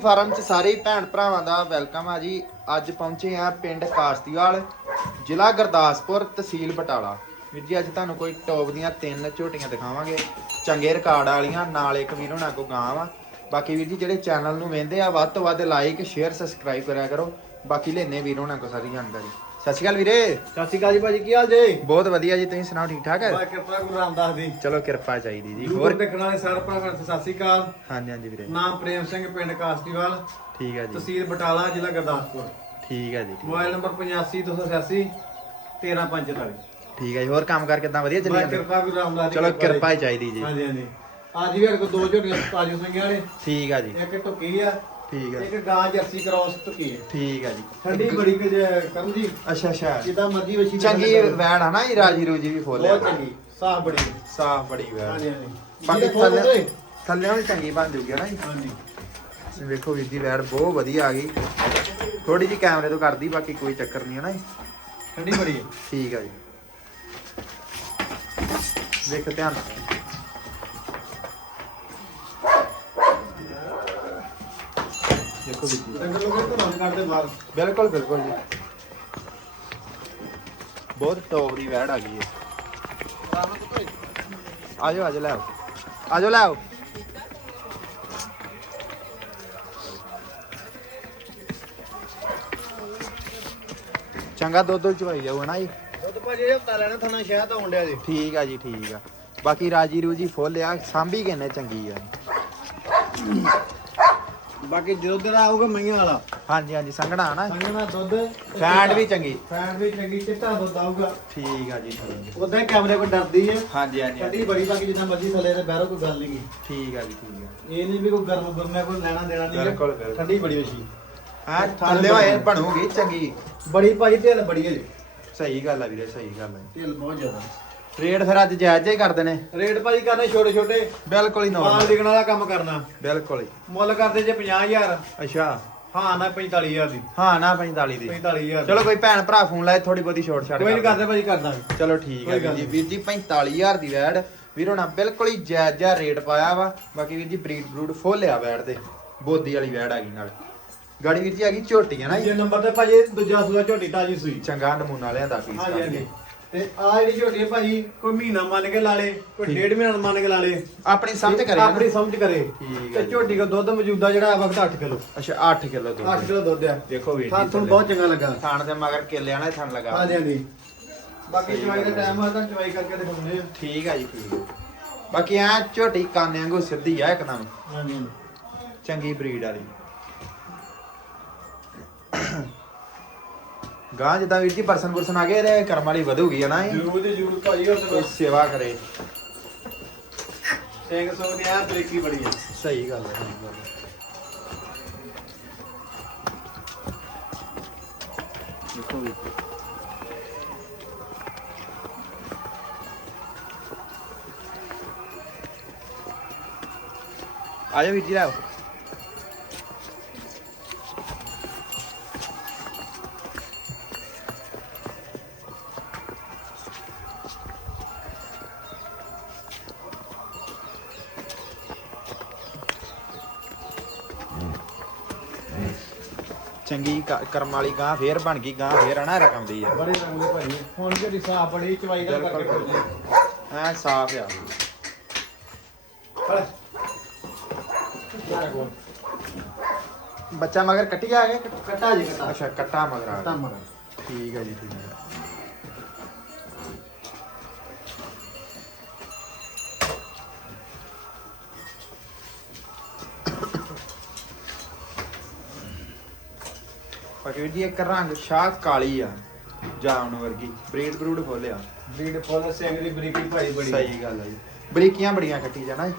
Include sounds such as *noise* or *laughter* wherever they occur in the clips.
Farm ਚ ਸਾਰੇ ਭੈਣ ਭਰਾਵਾਂ ਦਾ ਵੈਲਕਮ ਆ ਜੀ। ਅੱਜ ਪਹੁੰਚੇ ਆ ਪਿੰਡ ਕਾਸਤੀਵਾਲ ਜ਼ਿਲ੍ਹਾ ਗੁਰਦਾਸਪੁਰ, ਤਹਿਸੀਲ ਬਟਾਲਾ। ਵੀਰ ਜੀ, ਅੱਜ ਤੁਹਾਨੂੰ ਕੋਈ ਟੌਪ ਦੀਆਂ ਤਿੰਨ ਝੋਟੀਆਂ ਦਿਖਾਵਾਂਗੇ। ਚੰਗੇ ਰਿਕਾਰਡ ਵਾਲੀਆਂ, ਨਾਲ ਇੱਕ ਵੀਰ ਹੋਣਾ ਕੋ ਗਾਂ ਵਾ ਬਾਕੀ ਵੀਰ ਜੀ, ਜਿਹੜੇ ਚੈਨਲ ਨੂੰ ਵੇਂਦੇ ਆ, ਵੱਧ ਤੋਂ ਵੱਧ ਲਾਈਕ ਸ਼ੇਅਰ ਸਬਸਕ੍ਰਾਈਬ ਕਰਿਆ ਕਰੋ। ਬਾਕੀ ਲੈਨੇ ਵੀਰ ਹੋਣਾ ਕੋ ਸਾਰੀ ਜਾਣਕਾਰੀ। ਸਤਿ ਸ਼੍ਰੀ ਅਕਾਲ ਵੀਰੇ। ਸਤਿ ਸ਼੍ਰੀ ਅਕਾਲ ਜੀ ਭਾਜੀ ਕੀ ਹਾਲ ਜੀ? ਬਹੁਤ ਵਧੀਆ ਜੀ ਤੁਸੀਂ ਸੁਣਾਓ ਠੀਕ ਠਾਕ ਬਾ ਕਿਰਪਾ ਗੁਰੂ ਰਾਮਦਾਸ ਦੀ। ਚਲੋ ਕਿਰਪਾ ਚਾਹੀਦੀ ਜੀ। ਹੋਰ? ਦੇਖਣ ਵਾਲੇ ਸਾਰੇ ਭਰਾਵਾਂ ਨੂੰ ਸਤਿ ਸ਼੍ਰੀ ਅਕਾਲ। ਹਾਂਜੀ ਹਾਂਜੀ ਵੀਰੇ। ਨਾਮ ਪ੍ਰੇਮ ਸਿੰਘ ਪਿੰਡ ਕਾਸਤੀਵਾਲ ਠੀਕ ਹੈ ਜੀ। ਤਹਿਸੀਲ ਬਟਾਲਾ ਜ਼ਿਲ੍ਹਾ ਗੁਰਦਾਸਪੁਰ। ਠੀਕ ਹੈ ਜੀ ਮੋਬਾਈਲ ਨੰਬਰ 8528 13544 ਠੀਕ ਹੈ ਜੀ ਹੋਰ ਕੰਮ ਕਰ ਕਿਦਾਂ? ਵਧੀਆ ਚੱਲੀ ਜਾਂਦਾ ਕਿਰਪਾ ਗੁਰੂ ਰਾਮਦਾਸ ਦੀ ਚਲੋ ਕਿਰਪਾ। ਚਾਹੀਦੀ ਜੀ। ਹਾਂਜੀ ਹਾਂਜੀ। ਅੱਜ ਵੀ ਸਾਡੇ ਕੋਲ ਦੋ ਝੋਟੀਆਂ ਤਾਜੂ ਸਿੰਘਾਂ ਵਾਲੇ ਠੀਕ ਆ ਜੀ। ਇੱਕ ਟੁੱਕੀ ਆ ਠੀਕ ਆ ਇੱਕ ਗਾਂ ਜਰਸੀ ਕ੍ਰਾਸ ਟੁੱਕੀ ਹੈ। ਠੀਕ ਆ ਜੀ। ਠੰਡੀ ਬੜੀ ਕੁ ਕਰਨ ਜੀ ਅੱਛਾ ਅੱਛਾ। ਜਿੱਦਾਂ ਮਰਜ਼ੀ ਵਸ਼ੀ ਚੰਗੀ ਵੈਣ ਆ ਨਾ ਇਹ ਰਾਜੀ ਰੂਜੀ ਵੀ ਫੋਲਿਆ ਬਹੁਤ ਚੰਗੀ ਸਾਫ਼ ਬੜੀ ਸਾਫ਼ ਬੜੀ ਵੈਣ। ਹਾਂਜੀ ਹਾਂਜੀ। ਬਾਕੀ ਥੱਲੇ। ਥੱਲੇ ਵੀ ਚੰਗੀ ਬਣ ਜੂਗੀ ਨਾ ਜੀ? ਹਾਂਜੀ। ਵੇਖੋ ਵੀਰ ਦੀ ਵੈਣ ਬਹੁਤ ਵਧੀਆ ਆ ਗਈ। ਥੋੜੀ ਜੀ ਕੈਮਰੇ ਤੋਂ ਕਰਦੀ ਬਾਕੀ ਕੋਈ ਚੱਕਰ ਨਹੀਂ ਹੈ ਨਾ ਜੀ? ਠੰਡੀ ਬੜੀ ਹੈ ਠੀਕ ਆ ਜੀ। ਵੇਖ ਧਿਆਨ ਨਾਲ। ਦੇਖੋ ਵੀਰ ਜੀ। ਡੰਗਰ ਲੋਕਾਂ ਤੋਂ ਰੰਗ ਕੱਢਦੇ ਬਾਹਰ। ਬਿਲਕੁਲ ਬਿਲਕੁਲ ਜੀ। ਬਹੁਤ ਟੌਪ ਦੀ ਵੈੜ ਆ ਗਈ ਹੈ ਆਜੋ ਆਜੋ ਲੈ ਆਓ। ਆਜੋ ਲੈ ਆਓ। ਚੰਗਾ ਦੁੱਧ ਦੁੱਧ ਚਵਾਈ ਜਾਊ ਨਾ ਜੀ? ਦੁੱਧ ਭਾਜੀ ਇਹ ਹਫਤਾ ਲੈਣਾ ਥਾਣਾ ਸ਼ਹਿਰ ਤੋਂ ਆਉਂਦਿਆ ਜੀ। ਠੀਕ ਆ ਜੀ ਠੀਕ ਆ। ਬਾਕੀ ਰਾਜੀ ਰੂਜੀ ਫੁੱਲ ਆ ਸਾਂਭੀ ਕਿੰਨੇ ਚੰਗੀ ਆ ਬਾਕੀ ਦੁੱਧ ਦਾ ਆਊਗਾ ਮਹੀਆਂ ਵਾਲਾ। ਹਾਂਜੀ ਹਾਂਜੀ ਸੰਘਣਾ ਨਾ। ਸੰਗਣਾ ਦੁੱਧ ਫੈਂਟ ਵੀ ਚੰਗੀ। ਫੈਂਟ ਵੀ ਚੰਗੀ ਚਿੱਟਾ ਦੁੱਧ ਆਊਗਾ। ਠੀਕ ਆ ਜੀ। ਉਦਾਂ ਕੈਮਰੇ ਕੋਲ ਡਰਦੀ ਹੈ ਹਾਂਜੀ ਹਾਂਜੀ ਹਾਂਜੀ। ਬੜੀ ਬਾਕੀ ਜਿੱਦਾਂ ਮਰਜ਼ੀ ਥੱਲੇ ਤੇ ਬਹਿਰੋ ਕੋਈ ਗੱਲ ਨਹੀਂ ਠੀਕ ਆ ਜੀ ਠੀਕ ਆ। ਇਹ ਨਹੀਂ ਵੀ ਕੋਈ ਗਰਮ ਗੁਰਮੇ ਕੋਈ ਲੈਣਾ ਦੇਣਾ ਨਹੀਂ ਬਿਲਕੁਲ। ਠੰਡੀ ਬੜੀ ਵਸ਼ੀ ਹਾਂ ਥੱਲੇ ਹੋਏ ਬਣੂਗੀ ਚੰਗੀ। ਬੜੀ ਭਾਜੀ ਢਿੱਲ ਬੜੀ ਹੈ ਜੀ ਸਹੀ ਗੱਲ ਆ ਵੀਰੇ ਸਹੀ ਗੱਲ ਆ। ਢਿੱਲ ਬਹੁਤ ਜ਼ਿਆਦਾ। ਰੇਟ ਫਿਰ ਅੱਜ ਜਾਇਜ਼ ਹੀ ਕਰਦੇ ਨੇ। ਰੇਟ ਭਾਜੀ ਕਰਨੇ ਛੋਟੇ ਛੋਟੇ। ਬਿਲਕੁਲ ਹੀ ਮਾਲ ਵਿਕਣ ਵਾਲਾ ਕੰਮ ਕਰਨਾ। ਬਿਲਕੁਲ ਹੀ। ਮੁੱਲ ਕਰਦੇ ਜੇ 50000 ਅੱਛਾ। ਹਾਂ ਨਾ 45000 ਦੀ। ਹਾਂ ਨਾ 45 ਦੀ। 45000 ਚਲੋ ਕੋਈ ਭੈਣ ਭਰਾ ਫੋਨ ਲਾਏ ਥੋੜੀ ਬਹੁਤੀ ਛੋਟ ਛਾਟ ਕੋਈ ਨਹੀਂ ਕਰ ਕਰਦੇ ਭਾਜੀ ਕਰ ਦਾਂਗੇ। ਚਲੋ ਠੀਕ ਹੈ ਕੋਈ ਵੀਰ ਗੱਲ ਜੀ। ਵੀਰ ਜੀ 45000 ਦੀ ਵੈੜ। ਵੀਰ ਹੋਣਾ ਬਿਲਕੁਲ ਹੀ ਜਾਇਜ਼ ਜਿਹਾ ਰੇਟ ਪਾਇਆ ਵਾ। ਬਾਕੀ ਵੀਰ ਜੀ ਬਰੀਡ ਬਰੂਡ ਫੁੱਲ ਆ ਵੈੜ ਤੇ। ਬੋਦੀ ਵਾਲੀ ਵੈੜ ਆ ਗਈ ਨਾਲ। ਗਾੜੀ ਵੀਰ ਜੀ ਆ ਗਈ ਝੋਟੀ ਹੈ ਨਾ ਜੀ? ਜੇ ਨੰਬਰ ਤੇ ਭਾਜੀ ਦੂਜਾ ਸੂਆ ਝੋਟੀ ਤਾਜੀ ਸੂਈ। ਚੰਗਾ ਨਮੂਨਾ ਲਿਆਂਦਾ ਪੀਸ ਹਾਂਜੀ ਹਾਂਜੀ। ਤੇ ਆ ਜਿਹੜੀ ਝੋਟੀ ਹੈ ਭਾਜੀ ਕੋਈ ਮਹੀਨਾ ਮੰਨ ਕੇ ਲਾ ਲੇ ਕੋਈ। ਡੇਢ ਮਹੀਨਾ ਮੰਨ ਕੇ ਲਾ ਲੇ। ਆਪਣੀ ਸਮਝ ਕਰੇ ਆਪਣੀ। ਸਮਝ ਕਰੇ। ਠੀਕ ਤੇ। ਝੋਟੀ ਦਾ ਦੁੱਧ ਮੌਜੂਦਾ ਜਿਹੜਾ ਆ ਵਕਤ 8 ਕਿਲੋ। ਅੱਛਾ 8 ਕਿਲੋ 8 ਦੁੱਧ ਕਿਲੋ ਦੁੱਧ ਆ। ਦੇਖੋ ਵੀਰ ਜੀ ਤੁਹਾਨੂੰ ਬਹੁਤ ਚੰਗਾ ਲੱਗਾ। ਥਾਣ ਤੇ ਮਗਰ ਕੇਲਿਆਂ ਨਾਲ ਥਣ ਲਗਾ। ਹਾਂਜੀ ਹਾਂਜੀ। ਬਾਕੀ ਚਵਾਈ ਦਾ। ਟਾਈਮ ਆ ਤਾਂ ਚਵਾਈ ਕਰਕੇ ਦਿਖਾਉਂਦੇ ਆ। ਠੀਕ ਆ ਜੀ ਠੀਕ ਆ। ਬਾਕੀ ਐ ਝੋਟੀ ਕਾਨੇ ਵਾਂਗੂ ਸਿੱਧੀ ਆ ਇੱਕਦਮ। ਹਾਂਜੀ। ਚੰਗੀ ਬਰੀਡ ਵਾਲੀ। ਗਾਂ ਜਿੱਦਾਂ ਵੀਰ ਜੀ ਪਰਸਨ ਪੁਰਸਨ ਆ ਗਏ ਇਹਦੇ ਕਰਮ ਵਾਲੀ ਵਧੂਗੀ ਹਨਾ ਇਹ। ਜਰੂਰ ਤੇ ਜਰੂਰ ਭਾਜੀ ਹੋਰ ਕੋਈ ਸੇਵਾ ਕਰੇ। ਸਿੰਘ ਸੋ ਦੀ ਆ ਬ੍ਰੇਕੀ ਬੜੀ ਹੈ ਸਹੀ ਗੱਲ ਹੈ ਸਹੀ ਗੱਲ ਹੈ ਦੇਖੋ ਵੀਰ ਜੀ। ਆ ਜਾਓ ਵੀਰ ਜੀ ਲਾਓ ਚੰਗੀ ਕ- ਕਰਮ ਵਾਲੀ ਗਾਂ ਫੇਰ ਬਣ ਗਈ ਗਾਂ ਫੇਰ ਹਨਾ ਰਕਮ ਦੀ ਆ। ਬੜੇ ਰੰਗ ਦੇ ਭਾਜੀ। ਹੁਣ ਜਿਹੜੀ ਸਾਹ ਬੜੀ ਚਵਾਈ ਦਾ ਕਰਕੇ ਐ ਸਾਫ਼ ਆ। ਫੜ ਬੱਚਾ ਮਗਰ ਕੱਟੀ ਆ ਗਿਆ ਕੱਟਾ ਜੀ ਕੱਟਾ। ਅੱਛਾ ਕੱਟਾ ਮਗਰ ਆ। ਗਿਆ। ਮਰ ਠੀਕ ਹੈ ਜੀ ਠੀਕ ਹੈ ਵੀਰ ਜੀ ਇੱਕ ਰੰਗ ਸ਼ਾਹ ਕਾਲੀ ਆ ਜਾਮਨ ਵਰਗੀ ਬਰੀਡ ਬਰੂਡ ਖੋਲਿਆ ਬੀਡ ਫੁੱਲ ਸਿੰਘ ਦੀ ਬਰੀਕੀ ਭਾਈ ਬੜੀ ਸਹੀ ਗੱਲ ਹੈ ਜੀ। ਬਰੀਕੀਆਂ ਬੜੀਆਂ ਕੱਟੀ ਜਾਣਾ ਜੀ।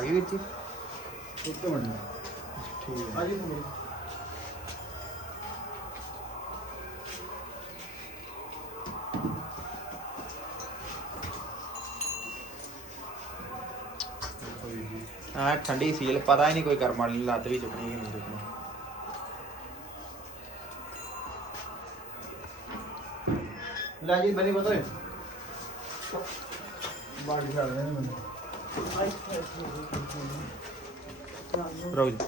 ਆ ਗਈ ਵੀਰ ਜੀ ਇੱਕ ਮਿੰਟ। ਠੀਕ ਆ ਜੀ ਤੁਹਾਨੂੰ ਆ ਠੰਡੀ ਸੀਲ ਪਤਾ ਹੀ ਨਹੀਂ ਕੋਈ ਕਰਮ ਵਾਲੀ ਲੱਤ ਵੀ ਚੁੱਕਣੀ ਕਿ ਨਹੀਂ ਚੁੱਕਣੀ। ਲੈ ਜੀ ਬਣੀ ਬਤੋਏ ਬਾਡੀ ਛੱਡ ਦੇ ਮੈਨੂੰ ਰੁਕ ਜੀ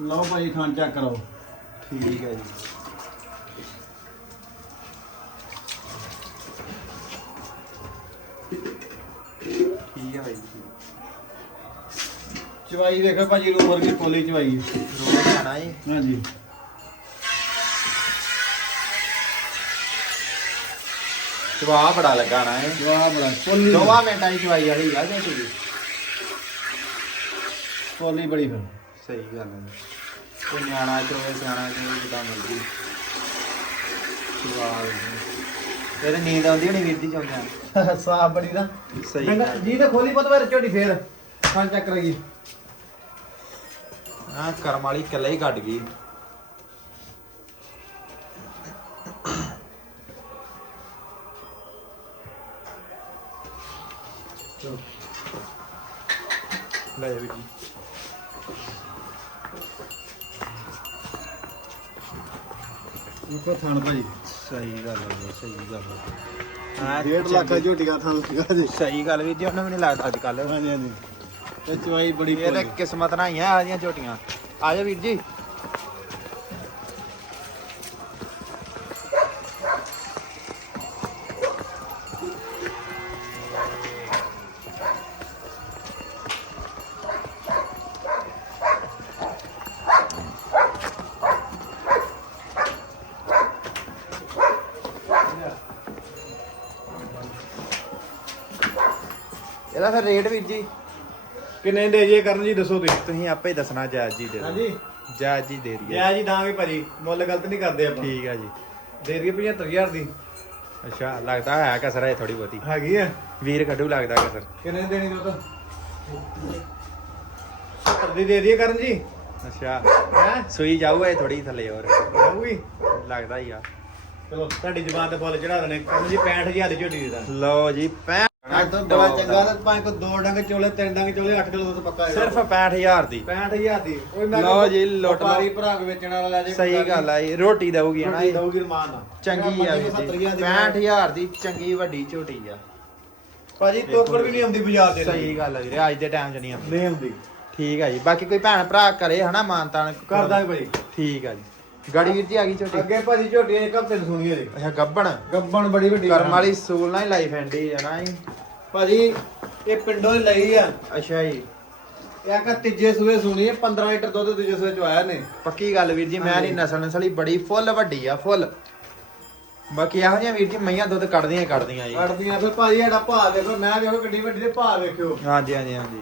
ਲਓ ਭਾਜੀ ਖਾਣ ਚੈੱਕ ਕਰੋ। ਠੀਕ ਹੈ ਜੀ। ਠੀਕ ਹੈ ਭਾਈ। ਚਵਾਈ ਵੇਖੋ ਭਾਜੀ ਰੂ ਵਰਗੀ ਕੋਲੀ ਚਵਾਈ। ਹੈ। ਰੋਜ਼ ਜਾਣਾ ਜੀ। ਹਾਂਜੀ। ਚਵਾ ਬੜਾ ਲੱਗਾ ਨਾ ਇਹ। ਵਾਹ ਬੜਾ ਕੋਲੀ ਦੋਵਾਂ ਮਿੰਟਾਂ ਦੀ ਚਵਾਈ ਵਾਲੀ ਆ ਜਾਂ ਤੁਸੀਂ। ਕੋਲੀ ਬੜੀ ਫਿਰ। ਸਹੀ ਗੱਲ ਹੈ। ਕੋਈ ਨਿਆਣਾ ਚੋਵੇ ਸਿਆਣਾ ਚੋਵੇ ਜਿੱਦਾਂ ਮਰਜ਼ੀ। ਚਵਾ ਤੇਰੇ ਨੀਂਦ ਆਉਂਦੀ ਹੋਣੀ ਵੀਰ ਜੀ ਚੌਂਦਿਆਂ *laughs* ਸਾਫ਼ ਬੜੀ ਨਾ। ਸਹੀ ਮੈਂ। ਜੀ ਤਾਂ ਖੋਲੀ ਪਤ ਵੇ ਝੋਟੀ ਫੇਰ। ਖਾਣ ਚੈੱਕ ਕਰਾਂਗੀ ਆ ਕਰਮ ਵਾਲੀ ਇਕੱਲੇ ਹੀ ਕੱਢ ਗਈ। ਚਲੋ ਲੈ ਜਾ ਵੀਰ ਜੀ। ਇੱਕੋ ਥਾਣ ਭਾਜੀ ਸਹੀ ਗੱਲ ਹੈ ਸਹੀ ਗੱਲ ਹੈ ਹਾਂ 1.5 ਲੱਖ ਦੀ ਝੋਟੀ ਦਾ ਥਾਣ ਸੀਗਾ ਜੀ। ਸਹੀ ਗੱਲ ਵੀਰ ਜੀ ਉਹਨੂੰ ਵੀ ਨਹੀਂ ਲੱਗਦਾ ਅੱਜ ਕੱਲ ਹਾਂਜੀ ਹਾਂਜੀ। ਇਹ ਚਵਾਈ ਬੜੀ ਇਹ ਤਾਂ ਕਿਸਮਤ ਨਾਲ ਹੀ ਆ ਆ ਜੀਆਂ ਝੋਟੀਆਂ। ਆ ਜਾ ਵੀਰ ਜੀ। ਇਹਦਾ ਫਿਰ ਰੇਟ ਵੀਰ ਜੀ। ਕਿੰਨੇ ਦੇ ਜੇ ਕਰਨ ਜੀ ਦੱਸੋ ਤੁਸੀਂ? ਤੁਸੀਂ ਆਪੇ ਹੀ ਦੱਸਣਾ ਜਾਇਜ਼ ਜੀ ਦੇ ਦਿਓ। ਹਾਂਜੀ। ਜਾਇਜ਼ ਜੀ ਦੇ ਦਈਏ। ਜੈ ਦਾਂਗੇ ਭਾਜੀ ਮੁੱਲ ਗਲਤ ਨਹੀਂ ਕਰਦੇ ਆਪਾਂ। ਠੀਕ ਆ ਜੀ। ਦੇ ਦਈਏ 75000 ਦੀ। ਅੱਛਾ ਲੱਗਦਾ ਹੈ ਕਸਰ ਹੈ ਥੋੜੀ ਬਹੁਤੀ। ਹੈਗੀ ਆ। ਵੀਰ ਕੱਢੂ ਲੱਗਦਾ ਕਸਰ। ਕਿੰਨੇ ਦੀ ਦੇਣੀ ਉਹ ਤਾਂ ਦੀ ਦੇ ਦਈਏ ਕਰਨ ਜੀ। ਅੱਛਾ। ਹੈ? ਸੂਈ ਜਾਊਗਾ ਇਹ ਥੋੜੀ ਥੱਲੇ ਹੋਰ। ਜਾਊਗੀ? ਲੱਗਦਾ ਹੀ ਆ। ਚਲੋ ਤੁਹਾਡੀ ਜ਼ਬਾਨ ਤੇ ਫੁੱਲ ਚੜਾ ਦੇਣੇ। ਕਰਨ ਜੀ 65000 ਦੀ ਝੋਟੀ ਦੇ ਦਾਂ ਲਓ ਜੀ 65 ਅੱਜ ਤੋਂ ਦਵਾ ਚੰਗਾ ਤਾਂ ਭਾਵੇਂ ਕੋ ਦੋ ਡੰਗ ਚੋਲੇ ਤਿੰਨ ਡੰਗ ਚੋਲੇ 8 ਕਿਲੋ ਦੁੱਧ ਪੱਕਾ ਸਿਰਫ 65000 ਦੀ। 65000 ਦੀ। ਕੋਈ ਮੈਂ ਲਓ ਜੀ, ਲੁੱਟ ਲਓ। ਵਪਾਰੀ ਭਰਾ ਕੋ ਵੇਚਣ ਵਾਲਾ ਲੈ ਜੇ ਸਹੀ ਗੱਲ ਆ ਇਹ ਰੋਟੀ ਦਊਗੀ ਹਨਾ ਰੋਟੀ ਇਹ ਦਊਗੀ ਰਮਾਨ ਨਾਲ। ਚੰਗੀ ਆ ਜਿਹੜਾ ਵੀਰ ਜੀ। 70000 ਦੀ 65000 ਦੀ ਚੰਗੀ ਵੱਡੀ ਝੋਟੀ ਆ। ਭਾਜੀ ਤੋਕੜ ਵੀ ਨਹੀਂ ਆਉਂਦੀ ਬਾਜ਼ਾਰ ਦੇ ਸਹੀ ਗੱਲ ਆ ਵੀਰੇ ਅੱਜ ਦੇ ਟਾਈਮ 'ਚ ਨਹੀਂ ਆਉਂਦੀ। ਨਹੀਂ ਆਉਂਦੀ। ਠੀਕ ਆ ਜੀ ਬਾਕੀ ਕੋਈ ਭੈਣ ਭਰਾ ਕਰੇ ਹਨਾ ਮਾਨਤਾਨ ਕਰ। ਦਾਂਗੇ ਭਾਜੀ। ਠੀਕ ਆ ਜੀ। ਗਾੜੀ ਵੀਰ ਜੀ ਆ ਗਈ ਝੋਟੀ? ਅੱਗੇ ਭਾਜੀ ਝੋਟੀਆਂ ਇੱਕ ਹਫ਼ਤੇ ਨੂੰ ਸੁਣੀਏ ਜੀ ਅੱਛਾ ਗੱਬਣ। ਗੱਬਣ ਬੜੀ ਵੱਡੀ ਕਰਮ ਵਾਲੀ ਸੂਲ ਨਾਲ ਹੀ ਲਾਈ ਫੈਂਡੀ ਆ ਨਾ ਜੀ। ਭਾਜੀ ਇਹ ਪਿੰਡੋਂ ਹੀ ਲਈ ਆ। ਅੱਛਾ ਜੀ। ਇਹ ਕਾ ਤੀਜੇ ਸੂਏ ਸੁਣੀ ਹੈ 15 ਲੀਟਰ ਦੁੱਧ ਤੀਜੇ ਸੂਏ ਚ ਆਇਆ ਨੇ ਪੱਕੀ ਗੱਲ ਵੀਰ ਜੀ ਮੈਂ ਨਹੀਂ ਨਸਲ ਨਸਲੀ ਬੜੀ ਫੁੱਲ ਵੱਡੀ ਆ ਫੁੱਲ। ਬਾਕੀ ਇਹੋ ਜਿਹੀਆਂ ਵੀਰ ਜੀ ਮਈਆਂ ਦੁੱਧ ਕੱਢਦੀਆਂ ਹੀ ਕੱਢਦੀਆਂ ਜੀ। ਕੱਢਦੀਆਂ ਫਿਰ ਭਾਜੀ ਸਾਡਾ ਭਾਅ ਦੇਖੋ ਮੈਂ ਵੇਖੋ ਕਿੱਡੀ ਵੱਡੀ ਦੇ ਭਾਅ ਵੇਖਿਓ। ਹਾਂਜੀ ਹਾਂਜੀ ਹਾਂਜੀ।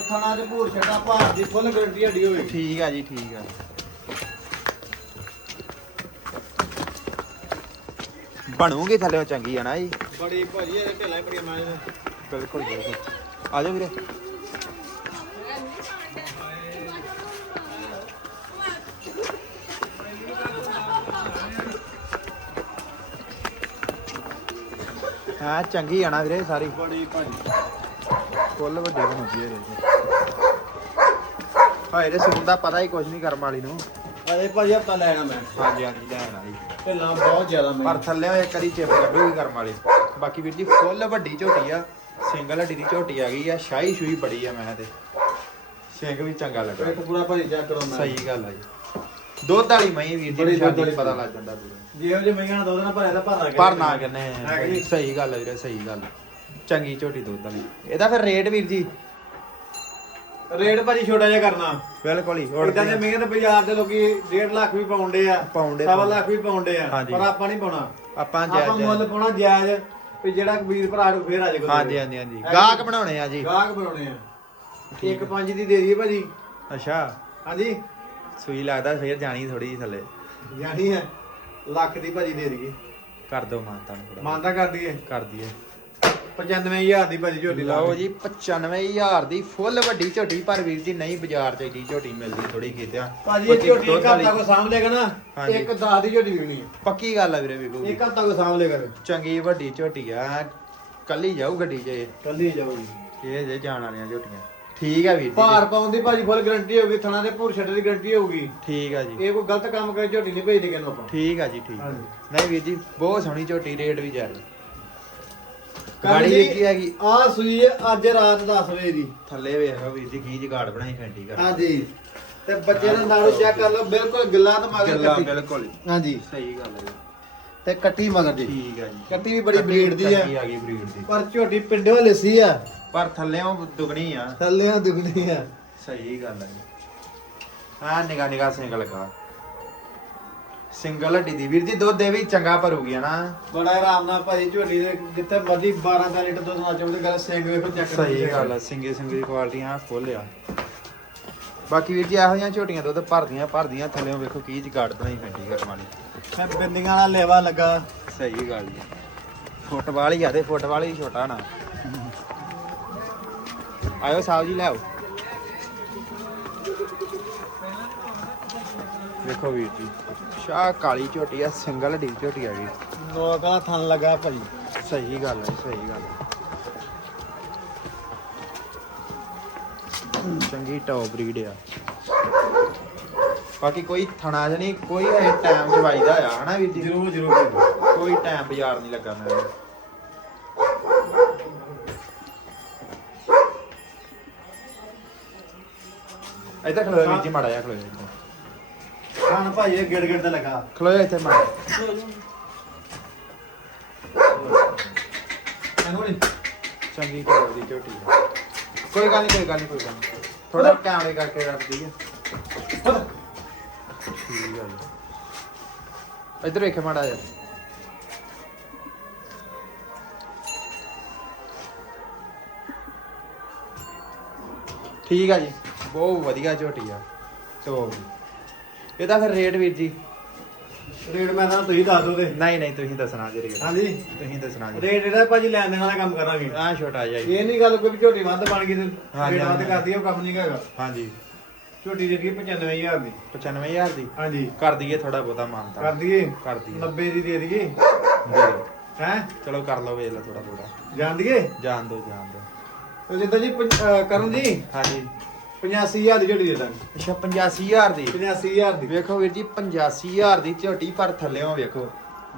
ਥਣਾ ਚ ਭੂਰ ਛੱਡਾ ਭਾਅ ਦੀ ਫੁੱਲ ਗਰੰਟੀ ਹੱਡੀ ਹੋਵੇ। ਠੀਕ ਆ ਜੀ ਠੀਕ ਆ। ਬਣੂਗੀ ਥੱਲੇ ਚੰਗੀ ਆ ਨਾ ਜੀ। ਬੜੀ ਭਾਜੀ ਇਹ ਢੇਲਾ ਹੀ ਬੜੀਆਂ ਮੈਂ ਬਿਲਕੁਲ ਬਿਲਕੁਲ। ਆ ਜਾਓ ਵੀਰੇ। ਹਾਂ ਚੰਗੀ ਆ ਨਾ ਵੀਰੇ ਸਾਰੀ। ਬੜੀ ਭਾਜੀ। ਫੁੱਲ ਵੱਡੀ ਬਣਦੀ ਹੈ ਇਹਦੇ ਹਾਏ ਦੇ ਸੂਣ ਦਾ ਪਤਾ ਹੀ ਕੁਝ ਨਹੀਂ ਕਰਮ ਵਾਲੀ ਨੂੰ। ਅਰੇ ਭਾਜੀ ਹਫਤਾ ਲੈਣਾ ਮੈਂ। ਹਾਂਜੀ ਹਾਂਜੀ ਲੈਣ ਬਹੁਤ ਜ਼ਿਆਦਾ ਮੈਂ ਪਰ ਥੱਲੇ ਇੱਕ ਵਾਰੀ ਚਿਪ ਕੱਢੂਗੀ ਕਰਮ ਵਾਲੀ। ਬਾਕੀ ਵੀਰ ਜੀ ਫੁੱਲ ਵੱਡੀ ਝੋਟੀ ਆ ਸਿੰਗਲ ਹੱਡੀ ਦੀ ਝੋਟੀ ਆ ਗਈ ਆ ਸ਼ਾਹੀ ਸ਼ੂਈ ਬੜੀ ਆ ਮੈਂ ਤੇ। ਸਿੰਘ ਵੀ ਚੰਗਾ ਲੱਗਾ। ਇੱਕ ਪੂਰਾ ਭਾਜੀ ਚੈੱਕ ਕਰੋ ਮੈਂ। ਸਹੀ ਗੱਲ ਆ ਜੀ। ਦੁੱਧ ਵਾਲੀ ਮਈ ਵੀਰ ਜੀ ਬੜੀ ਨੂੰ ਦੁੱਧ ਵਾਲੀ ਪਤਾ ਲੱਗ ਜਾਂਦਾ ਵੀਰੇ ਜਿਹੋ ਜਿਹੇ ਮਈਆਂ ਨਾਲ ਦੁੱਧ ਨਾਲ ਭਰਿਆ ਤਾਂ ਭਰਨਾ ਕਿਹਨੇ? ਭਰਨਾ ਕਿੰਨੇ ਹੈ ਕਿ ਨਹੀਂ? ਸਹੀ ਗੱਲ ਆ ਵੀਰੇ ਸਹੀ ਗੱਲ ਚੰਗੀ ਝੋਟੀ ਦੁੱਧ ਵਾਲੀ। ਇਹਦਾ ਫਿਰ ਰੇਟ ਵੀਰ ਜੀ? ਰੇਟ ਭਾਜੀ ਛੋਟਾ ਜਿਹਾ ਕਰਨਾ। ਬਿਲਕੁਲ ਹੀ ਇਦਾਂ ਦੇ ਮਹਿੰਗੇ ਤੇ ਬਾਜ਼ਾਰ ਦੇ ਲੋਕੀ 1.5 ਲੱਖ ਵੀ ਪਾਉਂਦੇ ਆ ਪਾਉਂਦੇ, ਸਵਾ। ਲੱਖ ਵੀ ਪਾਉਂਦੇ ਆ ਹਾਂਜੀ। ਪਰ ਆਪਾਂ ਨਹੀਂ ਪਾਉਣਾ। ਆਪਾਂ ਆਪਾਂ ਜਾਇਜ਼ ਮੁੱਲ ਪਾਉਣਾ ਜਾਇਜ਼ ਵੀ ਜਿਹੜਾ ਵੀਰ ਭਰਾ ਨੂੰ ਫੇਰ ਆ ਜਾਏ ਹਾਂਜੀ ਹਾਂਜੀ ਹਾਂਜੀ। ਗਾਹਕ ਬਣਾਉਣੇ ਆ ਜੀ। ਗਾਹਕ ਬਣਾਉਣੇ ਆ। ਇੱਕ ਪੰਜ ਦੀ ਦੇ ਦਈਏ ਭਾਜੀ। ਅੱਛਾ। ਹਾਂਜੀ। ਸੂਈ ਲੱਗਦਾ ਫੇਰ ਜਾਣੀ ਥੋੜੀ ਜਿਹੀ ਥੱਲੇ। ਜਾਣੀ ਹੈ। ਲੱਖ ਦੀ ਭਾਜੀ ਦੇ ਦਈਏ। ਕਰ ਦੋ ਮਾਨਤਾ ਨੂੰ ਥੋੜਾ ਮਾਨਤਾ ਕਰ ਦਈਏ। ਕਰ ਦਈਏ। 95000 ਦੀ ਭਾਜੀ ਝੋਟੀ ਲਓ ਜੀ 95000 ਦੀ ਫੁੱਲ ਵੱਡੀ ਝੋਟੀ ਪਰ ਵੀਰ ਜੀ ਨਹੀਂ ਬਾਜ਼ਾਰ 'ਚ ਏਡੀ ਝੋਟੀ ਮਿਲਦੀ ਥੋੜੀ ਕੀਤਿਆਂ ਭਾਜੀ ਇਹ ਝੋਟੀ ਇੱਕ ਹਫਤਾ ਕੋ ਸਾਂਭ ਲੇਗਾ ਨਾ। ਇੱਕ 10 ਦੀ ਝੋਟੀ ਵਿਕਣੀ ਹੈ। ਪੱਕੀ ਗੱਲ ਆ ਵੀਰੇ ਵੀਗੂ ਇੱਕ ਹਫਤਾ ਕੋ ਸਾਂਭ ਲੇਗਾ ਚੰਗੀ ਵੱਡੀ ਝੋਟੀ ਆ। ਕੱਲੀ ਜਾਊ ਗੱਡੀ 'ਚ ਇਹ। ਕੱਲੀ ਜਾਊਗੀ। ਇਹ ਜੇ ਜਾਣ ਵਾਲੀਆਂ ਝੋਟੀਆਂ। ਠੀਕ ਆ ਵੀਰ ਜੀ। ਭਾਰ ਪਾਉਣ ਦੀ ਭਾਜੀ ਫੁੱਲ ਗਾਰੰਟੀ ਹੋਊਗੀ ਥਣਾ ਦੇ ਭੂਰ ਛੱਡ ਦੀ ਗਾਰੰਟੀ ਹੋਊਗੀ। ਠੀਕ ਆ ਜੀ। ਇਹ ਕੋਈ ਗਲਤ ਕੰਮ ਕਰੇ ਝੋਟੀ ਨਹੀਂ ਭੇਜਦੇ ਕਿਨੂੰ ਆਪਾਂ। ਠੀਕ ਆ ਜੀ ਠੀਕ। ਨਹੀਂ ਵੀਰ ਜੀ ਬਹੁਤ ਸੋਹਣੀ ਝੋਟੀ ਰੇਟ ਵੀ ਜਾਰੀ ਗਾੜੀ ਜੀ, ਹੈਗੀ ਆਹ ਸੂਈ ਹੈ ਅੱਜ ਰਾਤ 10 ਵਜੇ ਦੀ। ਥੱਲੇ ਵੇਖੋ ਵੀਰ ਜੀ ਕੀ ਜਗਾੜ ਬਣਾਈ ਫੈਂਟੀ ਕਰ ਹਾਂਜੀ ਤੇ ਬੱਚੇ ਦਾ ਨਾੜੂ ਚੈੱਕ ਕਰ ਲਓ ਬਿਲਕੁਲ ਗਿੱਲਾ ਤੇ ਮਗਰ ਗੱਲਾਂ ਬਿਲਕੁਲ। ਹਾਂਜੀ ਸਹੀ ਗੱਲ ਹੈ। ਤੇ ਕੱਟੀ ਮਗਰ ਜੀ ਠੀਕ ਆ ਜੀ। ਕੱਟੀ ਵੀ ਬੜੀ ਬਰੀਡ ਦੀ ਕੱਟੀ ਆ ਆ ਗਈ ਬਰੀਡ ਦੀ। ਪਰ ਝੋਟੀ ਪਿੰਡੋਂ ਲਿਸੀ ਆ। ਪਰ ਥੱਲੇੋਂ ਦੁਗਣੀ ਆ। ਥੱਲੇ ਆ ਦੁਗਣੀ ਆ। ਸਹੀ ਗੱਲ ਹੈ ਹਾਂ ਨਿਗਾ ਨਿਗਾ ਸਿੰਗਲ ਲਗਾ ਸਿੰਗਲ ਹੱਡੀ ਦੀ। ਵੀਰ ਜੀ ਦੁੱਧ ਦੇ ਵੀ ਚੰਗਾ ਭਰੂਗੀ ਨਾ? ਬੜਾ ਆਰਾਮ ਨਾਲ ਭਾਜੀ ਝੋਟੀ ਦੇ ਜਿੱਥੇ ਮਰਜ਼ੀ 12 ਦਾ ਲੀਟਰ ਦੁੱਧ ਨਾ ਚਾਹੁੰਦੇ ਗੱਲ ਸਿੰਘ ਵੇਖੋ ਚੈੱਕ ਸਹੀ ਗੱਲ ਹੈ ਸਿੰਗੇ ਸਿੰਗੇ ਦੀ ਕੁਆਲਿਟੀ ਆ ਫੁੱਲ ਆ। ਬਾਕੀ ਵੀਰ ਜੀ ਇਹੋ ਜਿਹੀਆਂ ਝੋਟੀਆਂ ਦੁੱਧ ਭਰਦੀਆਂ ਭਰਦੀਆਂ ਥੱਲੇੋਂ ਵੇਖੋ ਕੀ ਜਗਾੜ ਬਣਾਈ ਫੈਂਟੀ ਕਰਨ ਵਾਲੀ। ਮੈਂ ਬਿੰਦੀਆਂ ਨਾਲ ਲੇਵਾ ਲੱਗਾ। ਸਹੀ ਗੱਲ ਜੀ ਫੁੱਟਬਾਲ ਹੀ ਆ ਤੇ ਫੁੱਟਬਾਲ ਹੀ ਛੋਟਾ ਨਾ। ਆਇਓ ਸਾਹਿਬ ਜੀ ਲੈ ਆਓ। ਵੇਖੋ ਵੀਰ ਜੀ। ਸ਼ਾਹ ਕਾਲੀ ਝੋਟੀ ਆ ਸਿੰਗਲ ਡੀ ਝੋਟੀ ਆ ਗਈ ਨੋਕਾ ਥਣ ਲੱਗਾ ਭਾਜੀ ਸਹੀ ਗੱਲ ਹੈ ਸਹੀ ਗੱਲ ਹੈ ਚੰਗੀ ਟੌਪ ਬਰੀਡ ਆ। ਬਾਕੀ ਕੋਈ ਥਣਾ ਜਣੀ ਕੋਈ ਹੈ ਟਾਈਮ ਜਵਾਈਦਾ ਆ ਹਨਾ ਵੀਰ ਜੀ? ਜਰੂਰ ਜਰੂਰ ਕੋਈ ਟਾਈਮ ਬਾਜ਼ਾਰ ਨਹੀਂ ਲੱਗਾ ਮੇਰੇ ਇੱਧਰ ਖਲੋਇਆ ਵੀਰ ਜੀ ਮਾੜਾ ਜਿਹਾ ਖਲੋਇਆ ਇੱਧਰ। ਖਾਣ ਭਾਜੀ ਇਹ ਗਿੜ ਗਿੜ ਤੇ ਲੱਗਾ। ਖਲੋਇਆ ਇੱਥੇ ਮਾੜਾ ਇਹਨੂੰ ਨੀ ਚੰਗੀ ਟੌਪ ਦੀ ਝੋਟੀ ਆ। ਕੋਈ ਗੱਲ ਨਹੀਂ ਕੋਈ ਗੱਲ ਨਹੀਂ ਕੋਈ ਗੱਲ ਨਹੀਂ ਥੋੜਾ ਕੈਮਰੇ ਕਰਕੇ ਰੱਖਦੀ ਆ ਹੋਰ। ਠੀਕ ਆ ਜੀ। ਇੱਧਰ ਵੇਖ ਮਾੜਾ ਜਿਹਾ। ਠੀਕ ਆ ਜੀ। ਬਹੁਤ ਵਧੀਆ ਝੋਟੀ ਆ। ਸੋ ਇਹਦਾ ਫਿਰ ਰੇਟ ਵੀਰ ਜੀ। ਰੇਟ ਮੈਂ ਤਾਂ ਤੁਸੀਂ ਦੱਸ ਦੋ ਤੇ ਨਹੀਂ ਨਹੀਂ ਤੁਸੀਂ ਦੱਸਣਾ ਜੀ ਰੇਟ ਹਾਂਜੀ। ਤੁਸੀਂ ਦੱਸਣਾ ਜੀ। ਰੇਟ ਇਹਦਾ ਭਾਜੀ ਲੈਣ ਦੇਣ ਵਾਲਾ ਕੰਮ ਕਰਾਂਗੇ। ਆ ਛੋਟਾ ਜਿਹਾ ਇਹ ਨਹੀਂ ਗੱਲ ਕੋਈ ਵੀ ਝੋਟੀ ਵੱਧ ਬਣ ਗਈ ਤੇ ਰੇਟ ਵੱਧ। ਕਰਦੀ ਉਹ ਕੰਮ ਨਹੀਂ ਹੈਗਾ। ਹਾਂਜੀ। ਝੋਟੀ ਦੇ ਦਈਏ 95000 ਦੀ। 95000 ਦੀ? ਹਾਂਜੀ। ਕਰ ਦਈਏ ਥੋੜਾ ਬਹੁਤਾ ਮਾਨਤਾ ਕਰ ਦਈਏ। ਕਰ ਦਈਏ। 90 ਦੀ ਦੇ ਦਈਏ। ਦੇ। ਹੈ? ਚਲੋ ਕਰ ਲਓ ਵੇਖ ਲਓ ਥੋੜਾ ਬਹੁਤਾ। ਜਾਣ ਦਈਏ? ਜਾਣ ਦਿਓ ਜਾਣ ਦਿਓ। ਤੇ ਜਿੱਦਾਂ ਜੀ ਕਰਨ ਜੀ ਹਾਂਜੀ। 85000 ਦੀ ਝੋਟੀ ਦੇ ਦਾਂਗੇ। ਅੱਛਾ 85000 ਦੀ? 85000 ਦੀ। ਵੇਖੋ ਵੀਰ ਜੀ 85000 ਦੀ ਝੋਟੀ ਪਰ ਥੱਲਿਓਂ ਵੇਖੋ।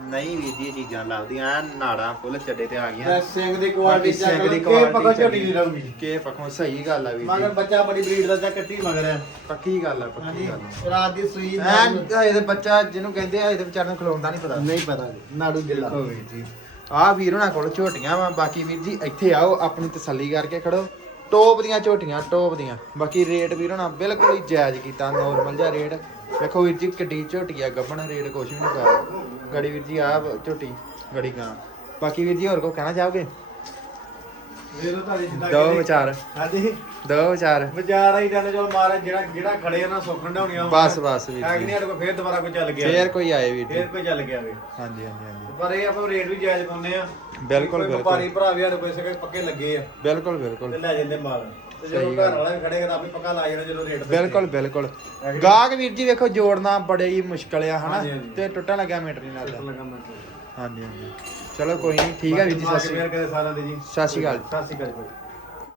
ਨਹੀਂ ਵੀਰ ਜੀ ਇਹ ਚੀਜ਼ਾਂ ਲੱਭਦੀਆਂ ਐਨ ਨਾੜਾਂ ਫੁੱਲ ਚੱਡੇ ਤੇ ਆ ਤੇ ਗਈਆਂ ਸਿੰਘ ਦੀ ਕੁਆਲਿਟੀ ਬਾਕੀ ਚੈੱਕ ਸਿੰਘ ਦੀ ਦੀ ਕੋਈ ਪਕਾ quality ਝੋਟੀ ਨਹੀਂ ਰਹੂਗੀ ਕੇ ਪੱਖੋਂ ਸਹੀ ਗੱਲ ਆ ਵੀਰ ਮਗਰ ਜੀ ਬੱਚਾ ਬੜੀ ਬਰੀਡ ਦਾ ਤਾਂ ਕੱਟੀ ਮਗਰ ਹੈ। ਪੱਕੀ ਗੱਲ ਆ ਪੱਕੀ ਹਾਂਜੀ ਗੱਲ ਆ। ਰਾਤ ਦੀ ਸੂਈ ਐਨ ਇਹਦੇ ਬੱਚਾ ਜਿਹਨੂੰ ਕਹਿੰਦੇ ਆ ਇਹਦੇ ਵਿਚਾਰ ਨੂੰ ਖਲੋਂਦਾ ਨਹੀਂ ਪਤਾ। ਨਹੀਂ ਪਤਾ ਜੀ ਨਾੜੂ ਗਿੱਲਾ। ਦੇਖੋ ਵੀਰ ਜੀ ਆਹ ਵੀਰ ਉਹਨਾਂ ਕੋਲ ਝੋਟੀਆਂ ਵਾ ਬਾਕੀ ਵੀਰ ਜੀ ਇੱਥੇ ਆਓ ਆਪਣੀ ਤਸੱਲੀ ਕਰਕੇ ਖੜੋ। ਟੋਪ ਦੀਆਂ ਝੋਟੀਆਂ ਟੋਪ ਦੀਆਂ। ਬਾਕੀ ਰੇਟ ਵੀਰ ਹੋਣਾ ਬਿਲਕੁਲ ਹੀ ਜਾਇਜ਼ ਕੀਤਾ ਨਾਰਮਲ ਜਿਹਾ ਰੇਟ। ਵੇਖੋ ਵੀਰ ਜੀ ਕਿੱਡੀ ਝੋਟੀ ਆ ਗੱਬਣ ਰੇਟ ਕੁਛ ਵੀ ਨਹੀਂ ਪਾ ਗੜੀ ਵੀਰ ਜੀ ਆ ਝੋਟੀ ਗੜੀ ਗਾਂ। ਬਾਕੀ ਵੀਰ ਜੀ ਹੋਰ ਕੋ ਕਹਿਣਾ ਚਾਹੋਗੇ? ਦੇ ਵਿਚਾਰ। ਹਾਂਜੀ। ਦੋ ਵਿਚਾਰ। ਵਿਚਾਰ ਆਈ ਜਾਂਦੇ ਚਲ ਮਾਰੇ ਜਿਹੜਾ ਜਿਹੜਾ ਖੜੇ ਆ ਨਾ ਸੁੱਖ ਢਾਉਣੀਆਂ ਬਸ ਬਸ ਵੀਰ ਜੀ। ਸਾਡੇ ਫੇਰ ਦੁਬਾਰਾ ਕੋਈ ਚੱਲ ਗਿਆ। ਫੇਰ ਕੋਈ ਆਏ ਵੀਰ ਜੀ। ਫੇਰ ਕੋਈ ਚੱਲ ਗਿਆ ਵੇ। ਹਾਂਜੀ ਹਾਂਜੀ ਹਾਂਜੀ। ਪਰ ਇਹ ਆਪਾਂ ਰੇਟ ਵੀ ਜਾਇਜ਼ ਪਾਉਂਦੇ ਆ। ਬਿਲਕੁਲ ਕੋਈ ਵਪਾਰੀ ਬਿਲਕੁਲ ਭਰਾ ਵੀ ਸਾਡੇ ਇਸੇ ਪੱਕੇ ਲੱਗੇ ਆ। ਬਿਲਕੁਲ ਤੇ ਬਿਲਕੁਲ ਲੈ ਜਾਂਦੇ ਮਾਲ। ਤੇ ਜਦੋਂ ਸਹੀ ਘਰ ਗੱਲ। ਵਾਲਾ ਵੀ ਖੜੇਗਾ ਤਾਂ ਆਪੇ ਪੱਕਾ ਲਾ ਜਾਣਾ ਜਦੋਂ ਰੇਟ ਬਿਲਕੁਲ ਬਿਲਕੁਲ। ਗਾਹਕ ਵੀਰ ਜੀ ਵੇਖੋ ਜੋੜਨਾ ਬੜੇ ਹੀ ਮੁਸ਼ਕਲ ਆ ਹਨਾ। ਤੇ ਟੁੱਟਣ ਲੱਗਿਆ ਮੀਟਰ ਨਹੀਂ ਮੈਂ ਹਾਂਜੀ ਹਾਂਜੀ। ਚਲੋ ਕੋਈ ਨਹੀਂ ਠੀਕ ਹੈ ਵੀਰ ਜੀ ਸਤਿ ਸ਼੍ਰੀ ਅਕਾਲ ਸਾਰਿਆਂ ਦੇ ਜੀ। ਸਤਿ ਸ਼੍ਰੀ ਅਕਾਲ। ਸਤਿ ਸ਼੍ਰੀ ਅਕਾਲ ਜੀ।